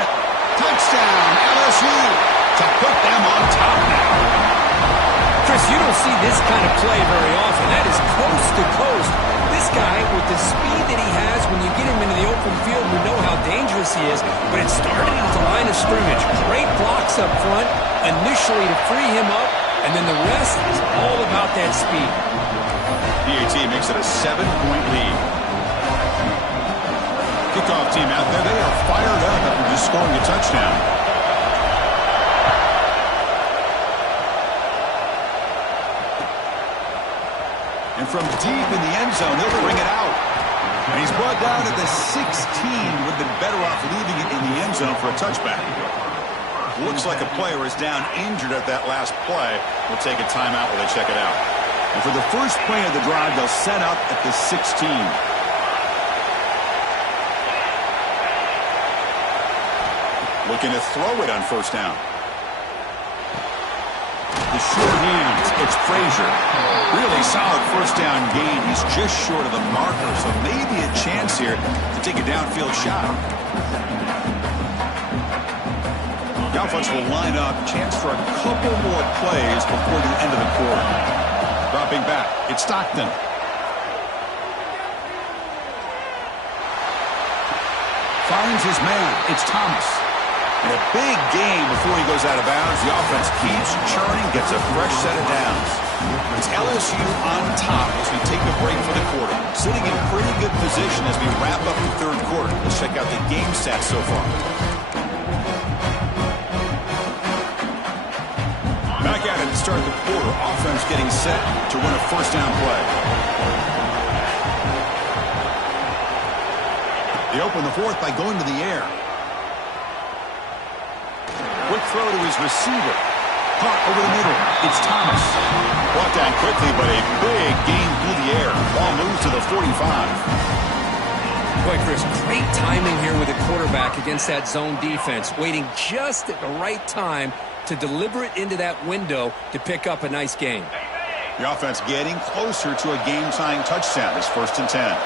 Touchdown, LSU. to put them on top now. Chris, you don't see this kind of play very often. That is coast to coast. This guy, with the speed that he has, when you get him into the open field, we know how dangerous he is, but it started at the line of scrimmage. Great blocks up front, initially to free him up, and then the rest is all about that speed. PAT makes it a 7-point lead. Kickoff team out there, they are fired up after just scoring a touchdown. And from deep in the end zone, he'll bring it out. And he's brought down at the 16. Would have been better off leaving it in the end zone for a touchback. Looks like a player is down injured at that last play. We'll take a timeout while they check it out. And for the first play of the drive, they'll set up at the 16. Looking to throw it on first down. The short hands, it's Frazier. Really solid first down gain. He's just short of the marker, so maybe a chance here to take a downfield shot. The offense will line up. Chance for a couple more plays before the end of the quarter. Dropping back, it's Stockton. Finds his man, it's Thomas. And a big gain before he goes out of bounds. The offense keeps churning, gets a fresh set of downs. It's LSU on top as we take a break for the quarter. Sitting in pretty good position as we wrap up the third quarter. Let's check out the game stats so far. Back at it to start the quarter. Offense getting set to run a first down play. They open the fourth by going to the air. Quick throw to his receiver. Caught over the middle. It's Thomas. Brought down quickly, but a big gain through the air. Ball moves to the 45. Boy, Chris, great timing here with the quarterback against that zone defense. Waiting just at the right time to deliver it into that window to pick up a nice gain. The offense getting closer to a game-tying touchdown. It's 1st and 10.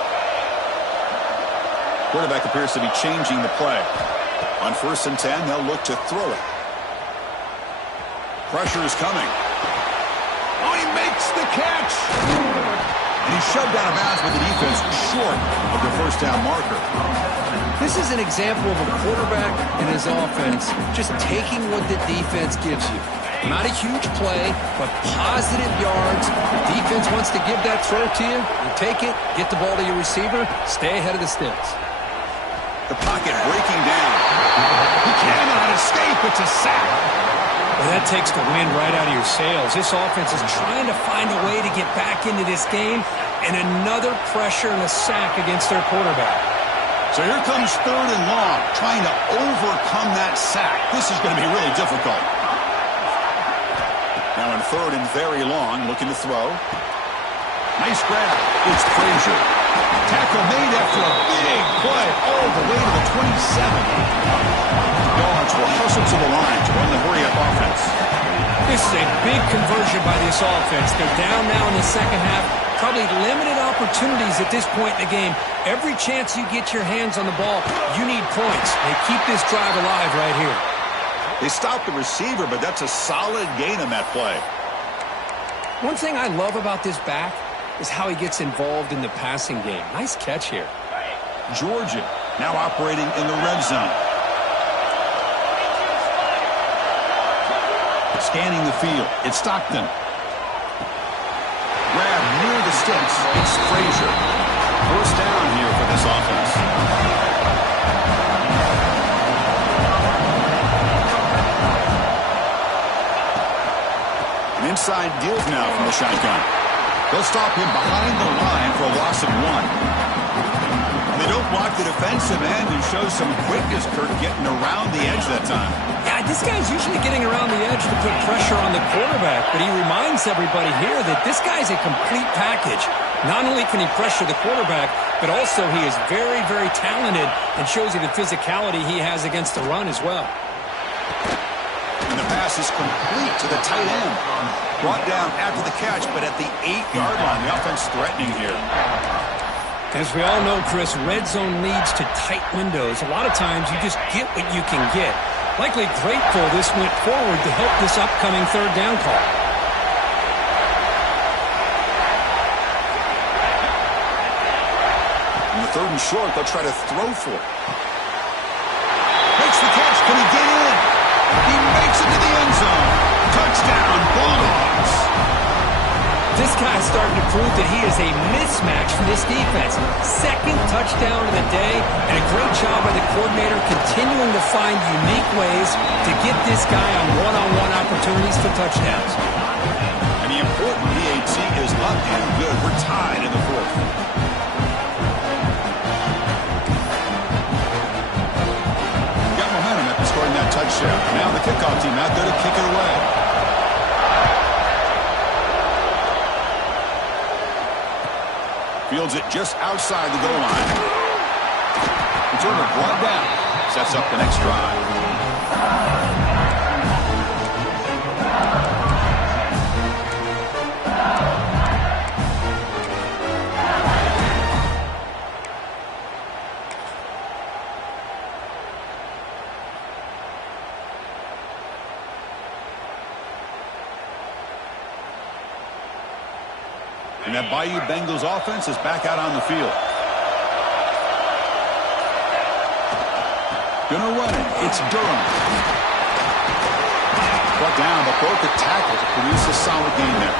Quarterback appears to be changing the play. On 1st and 10, they'll look to throw it. Pressure is coming. Oh, he makes the catch. And he's shoved out of bounds with the defense short of the first down marker. This is an example of a quarterback and his offense just taking what the defense gives you. Not a huge play, but positive yards. The defense wants to give that throw to you. You take it, get the ball to your receiver, stay ahead of the sticks. The pocket breaking down. He cannot escape. It's a sack. Well, that takes the wind right out of your sails. This offense is trying to find a way to get back into this game, and another pressure and a sack against their quarterback. So here comes 3rd and long, trying to overcome that sack. This is going to be really difficult. Now in 3rd and very long, looking to throw. Nice grab. It's Frazier. Tackle made after a big play all the way to the 27. Yards will hustle to the line to run the hurry-up offense. This is a big conversion by this offense. They're down now in the second half. Probably limited opportunities at this point in the game. Every chance you get your hands on the ball, you need points. They keep this drive alive right here. They stop the receiver, but that's a solid gain on that play. One thing I love about this back is how he gets involved in the passing game. Nice catch here. Georgia now operating in the red zone. Scanning the field. It's Stockton. Grab near the sticks. It's Frazier. First down here for this offense. An inside give now from the shotgun. They'll stop him behind the line for a loss of 1. They don't block the defensive end and show some quickness, Kurt, getting around the edge that time. Yeah, this guy's usually getting around the edge to put pressure on the quarterback, but he reminds everybody here that this guy's a complete package. Not only can he pressure the quarterback, but also he is very, very talented and shows you the physicality he has against the run as well. And the pass is complete to the tight end. Brought down after the catch, but at the 8-yard line. The offense threatening here. As we all know, Chris, red zone leads to tight windows. A lot of times you just get what you can get. Likely grateful this went forward to help this upcoming third down call. On the 3rd and short, they'll try to throw for it. Makes the catch. Can he get in? He makes it to the end zone. Touchdown, Bulldogs. This guy's starting to prove that he is a mismatch for this defense. 2nd touchdown of the day, and a great job by the coordinator continuing to find unique ways to get this guy on one-on-one opportunities for touchdowns. And the important PAT is up and good. We're tied in the 4th. Got momentum after scoring that touchdown. Now the kickoff team out there to kick it away. Fields it just outside the goal line. Returner brought down. Sets up the next drive. And that Bayou Bengals offense is back out on the field. Gonna run it. It's Durham. Brought down, but broke the tackle to produce a solid gain there.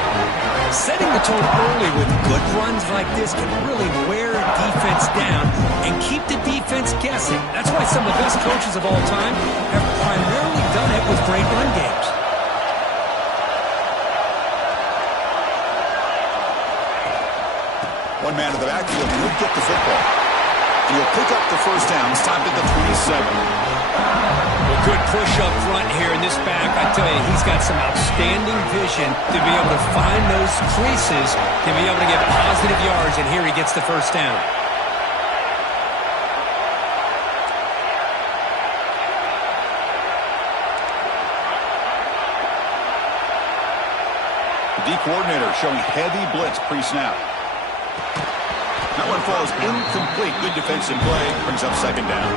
Setting the tone early with good runs like this can really wear a defense down and keep the defense guessing. That's why some of the best coaches of all time have primarily done it with great run games. One man in the backfield, and he'll get the football. And he'll pick up the first down, stopped at the 27. Well, good push up front here in this back. I tell you, he's got some outstanding vision to be able to find those creases, to be able to get positive yards, and here he gets the first down. The D coordinator showing heavy blitz pre-snap. That one falls incomplete. Good defensive play. Brings up 2nd down.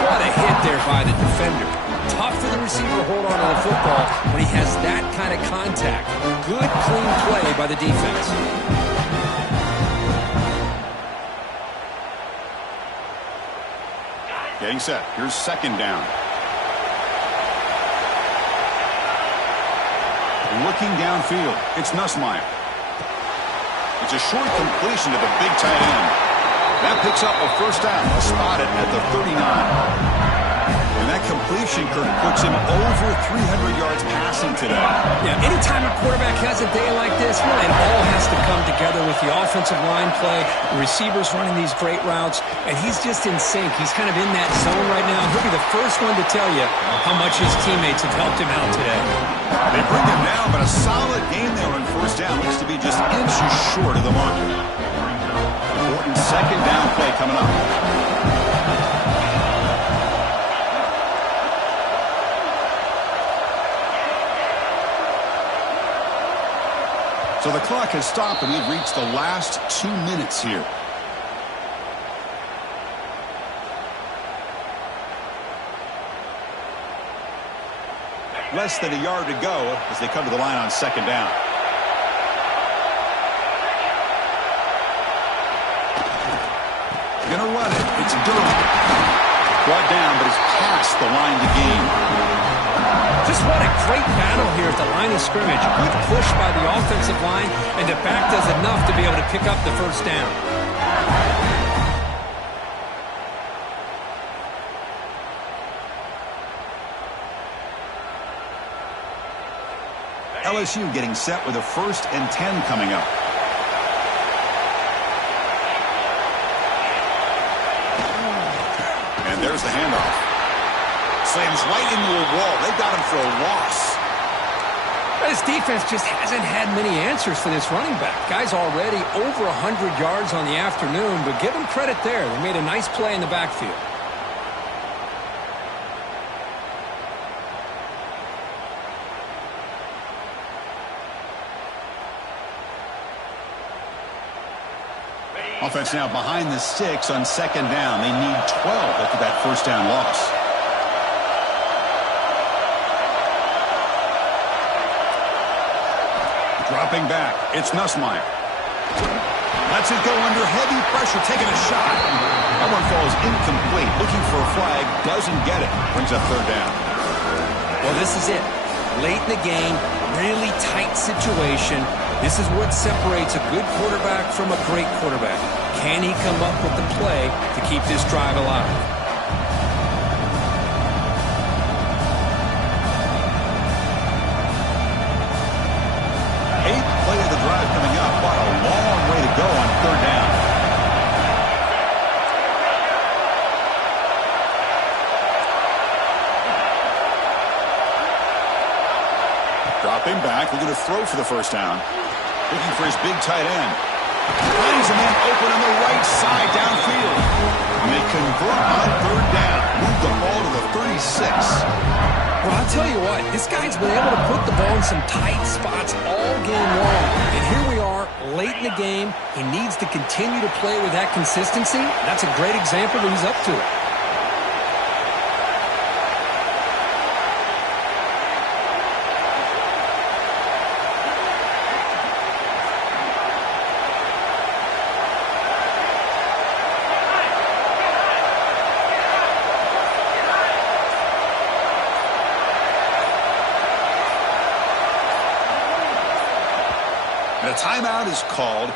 What a hit there by the defender. Tough for the receiver to hold on to the football when he has that kind of contact. Good, clean play by the defense. Getting set. Here's 2nd down. Looking downfield. It's Nussmeier. It's a short completion to the big tight end. That picks up a first down. Spotted at the 39. And that completion, Kirk, puts him over 300 yards passing today. Yeah, anytime a quarterback has a day like this, really, it all has to come together with the offensive line play, the receivers running these great routes, and he's just in sync. He's kind of in that zone right now. He'll be the first one to tell you how much his teammates have helped him out today. They bring him down, but a solid game there on first down. Looks to be just inches short of the mark. Important 2nd down play coming up. So the clock has stopped, and we've reached the last 2 minutes here. Less than a yard to go as they come to the line on 2nd down. Gonna run it. It's Durham. Brought down, but he's past the line to gain. Just what a great battle here at the line of scrimmage. Good push by the offensive line, and the back does enough to be able to pick up the first down. LSU getting set with a 1st and 10 coming up. And there's the handoff. Slams right into a wall. They got him for a loss. This defense just hasn't had many answers for this running back. Guy's already over 100 yards on the afternoon, but give him credit there. They made a nice play in the backfield. Offense now behind the 6 on 2nd down. They need 12 after that first down loss. Dropping back, it's Nussmeier. Lets it go under heavy pressure, taking a shot. That one falls incomplete. Looking for a flag, doesn't get it. Brings up third down. Well, this is it. Late in the game, really tight situation. This is what separates a good quarterback from a great quarterback. Can he come up with the play to keep this drive alive? Eighth play of the drive coming up. What a long way to go on third down. Dropping back, looking to throw for the first down. Looking for his big tight end. Finds a man open on the right side downfield. And they convert on third down. Move the ball to the 36. Well, I'll tell you what, this guy's been able to put the ball in some tight spots all game long. And here we are, late in the game. He needs to continue to play with that consistency. That's a great example that he's up to it. And a timeout is called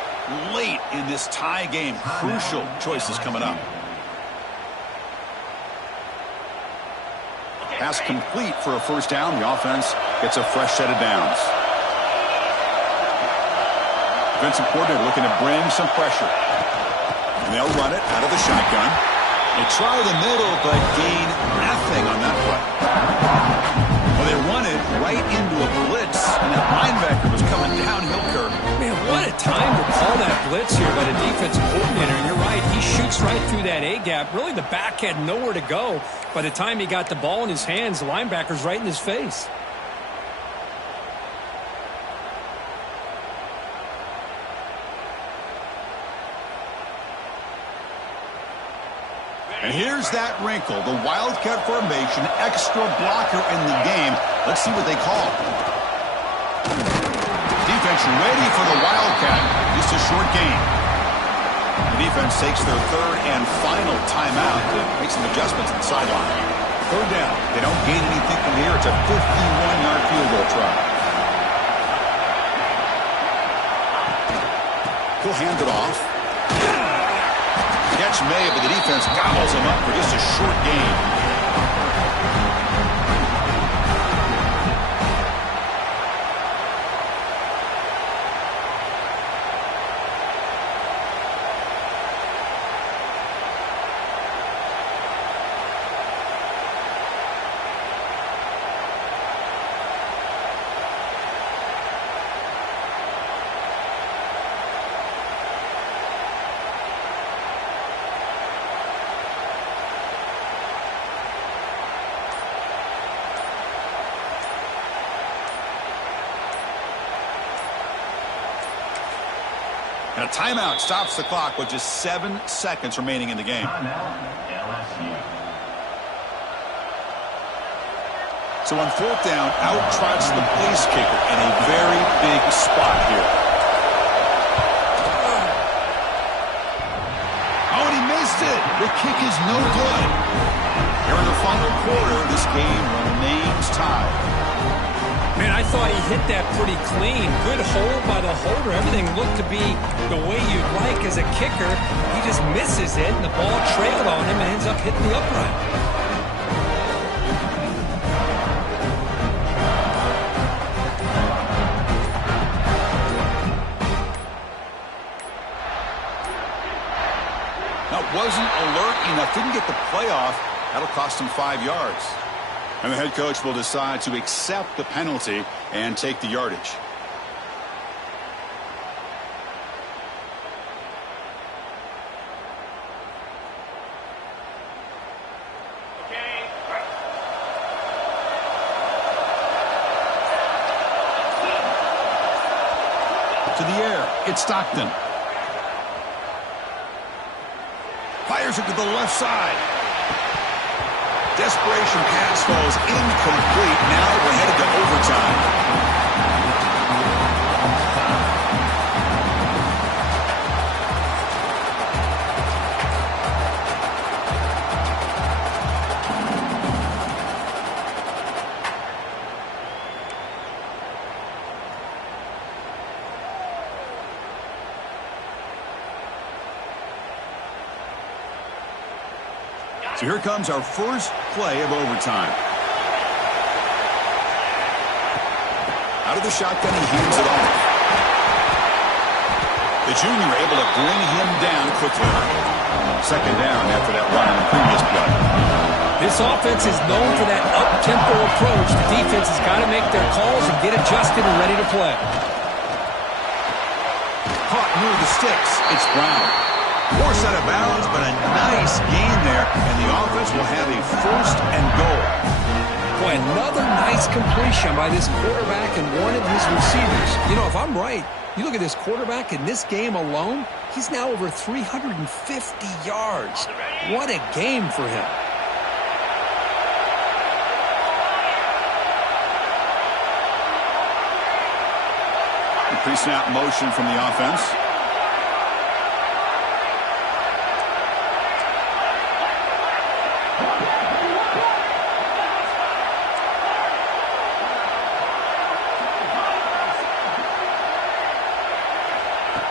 late in this tie game. Crucial choices coming up. Pass complete for a first down. The offense gets a fresh set of downs. Defensive coordinator looking to bring some pressure. And they'll run it out of the shotgun. They try the middle, but gain nothing on that play. Well, they run it right into a blitz, and that linebacker was coming downhill, Kirk. Man, what a time to call that blitz here by the defensive coordinator. And you're right, he shoots right through that A-gap. Really, the back had nowhere to go. By the time he got the ball in his hands, the linebacker's right in his face. And here's that wrinkle, the Wildcat formation, extra blocker in the game. Let's see what they call. Defense ready for the Wildcat. Just a short game. The defense takes their third and final timeout to make some adjustments at the sideline. Third down. They don't gain anything from here. It's a 51-yard field goal try. He'll hand it off. Catch made, but the defense gobbles him up for just a short gain. And a timeout stops the clock with just 7 seconds remaining in the game. So on fourth down, out trots the place kicker in a very big spot here. Oh, and he missed it. The kick is no good. Here in the final quarter, this game remains tied. Man, I thought he hit that pretty clean. Good hold by the holder. Everything looked to be the way you'd like as a kicker. He just misses it, and the ball trailed on him and ends up hitting the upright. That wasn't alert enough. Didn't get the playoff. That'll cost him 5 yards. And the head coach will decide to accept the penalty and take the yardage. To the air, it's Stockton. Fires it to the left side. Desperation pass falls incomplete. Now we're headed to overtime. So here comes our first play of overtime. Out of the shotgun, he hands it off. The junior able to bring him down quickly. Second down after that run in the previous play. This offense is known for that up-tempo approach. The defense has got to make their calls and get adjusted and ready to play. Caught near the sticks. It's Brown. Forced out of bounds, but a nice gain there, and the offense will have a first and goal. Boy, another nice completion by this quarterback and one of his receivers. You know, if I'm right, you look at this quarterback in this game alone, he's now over 350 yards. What a game for him. Pre-snap motion from the offense.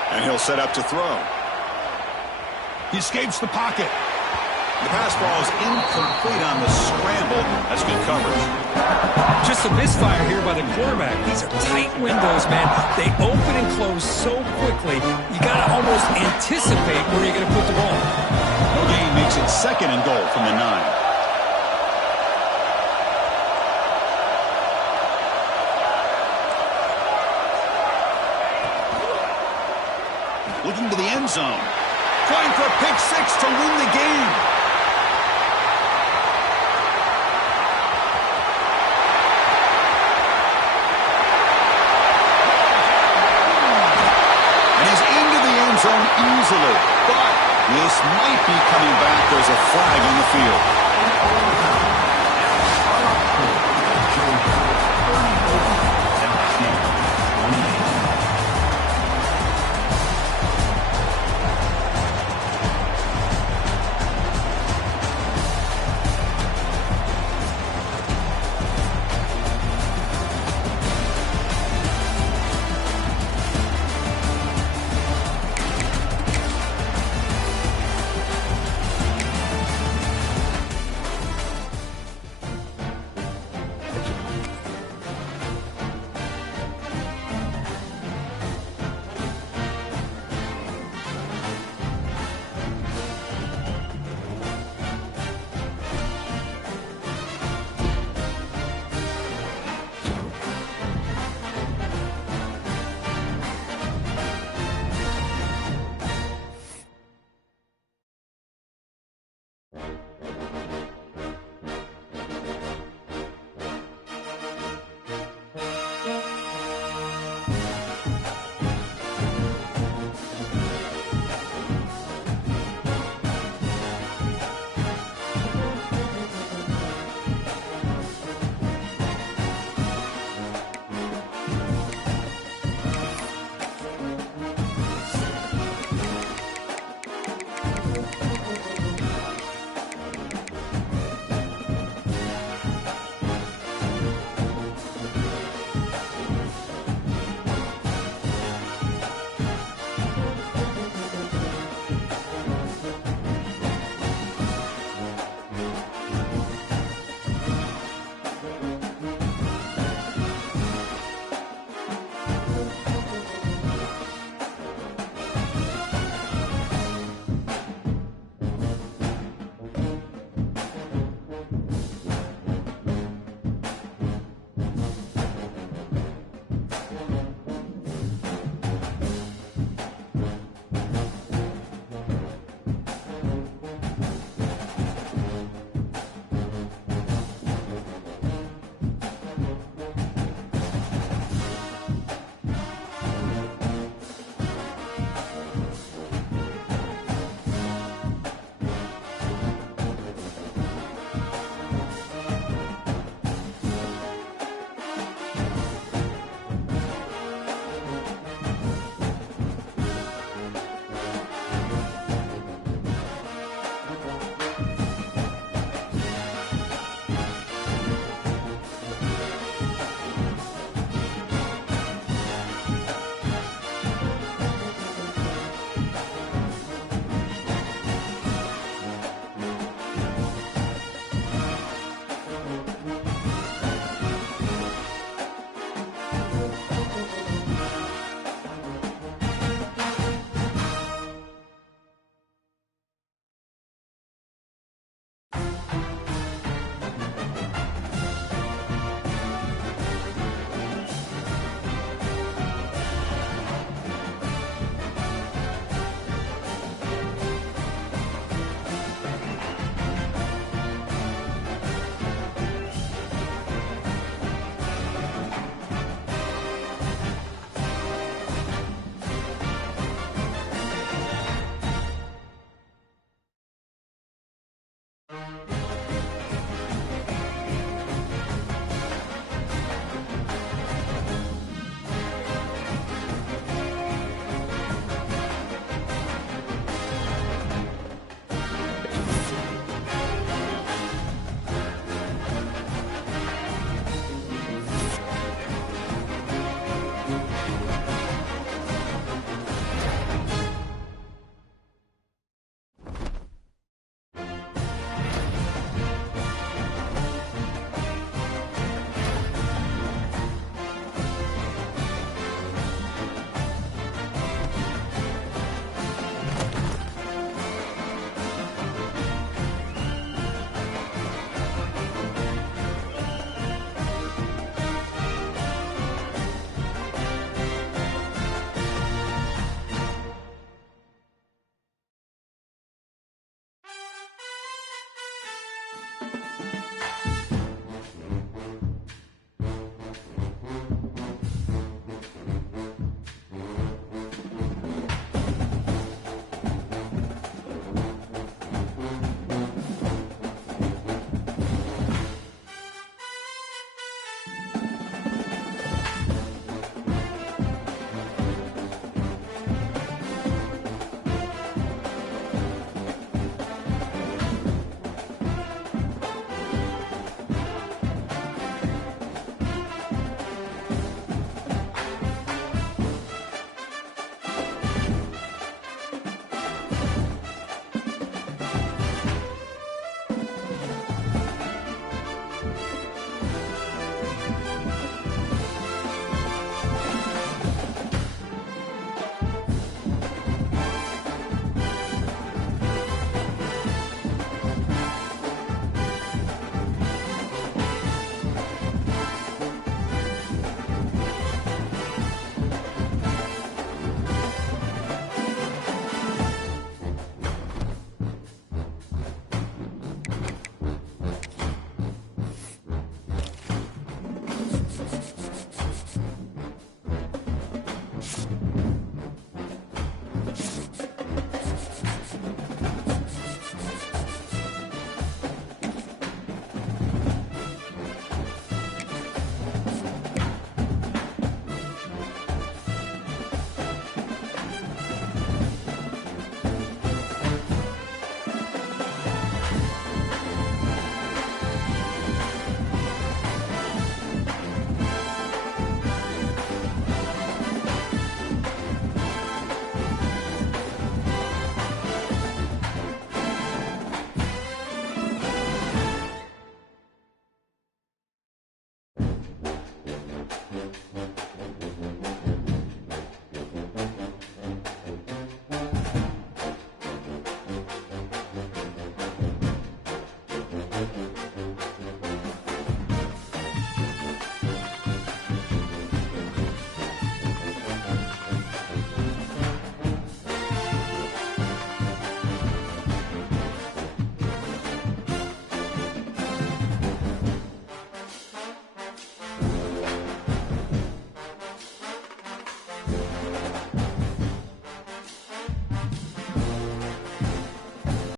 And he'll set up to throw. He escapes the pocket. The pass ball is incomplete on the scramble. That's good coverage. Just a misfire here by the quarterback. These are tight windows, man. They open and close so quickly. You got to almost anticipate where you're going to put the ball. No gain makes it second and goal from the 9. Looking to the end zone. Trying for a pick six to win the game. Zone easily, but this might be coming back. There's a flag on the field.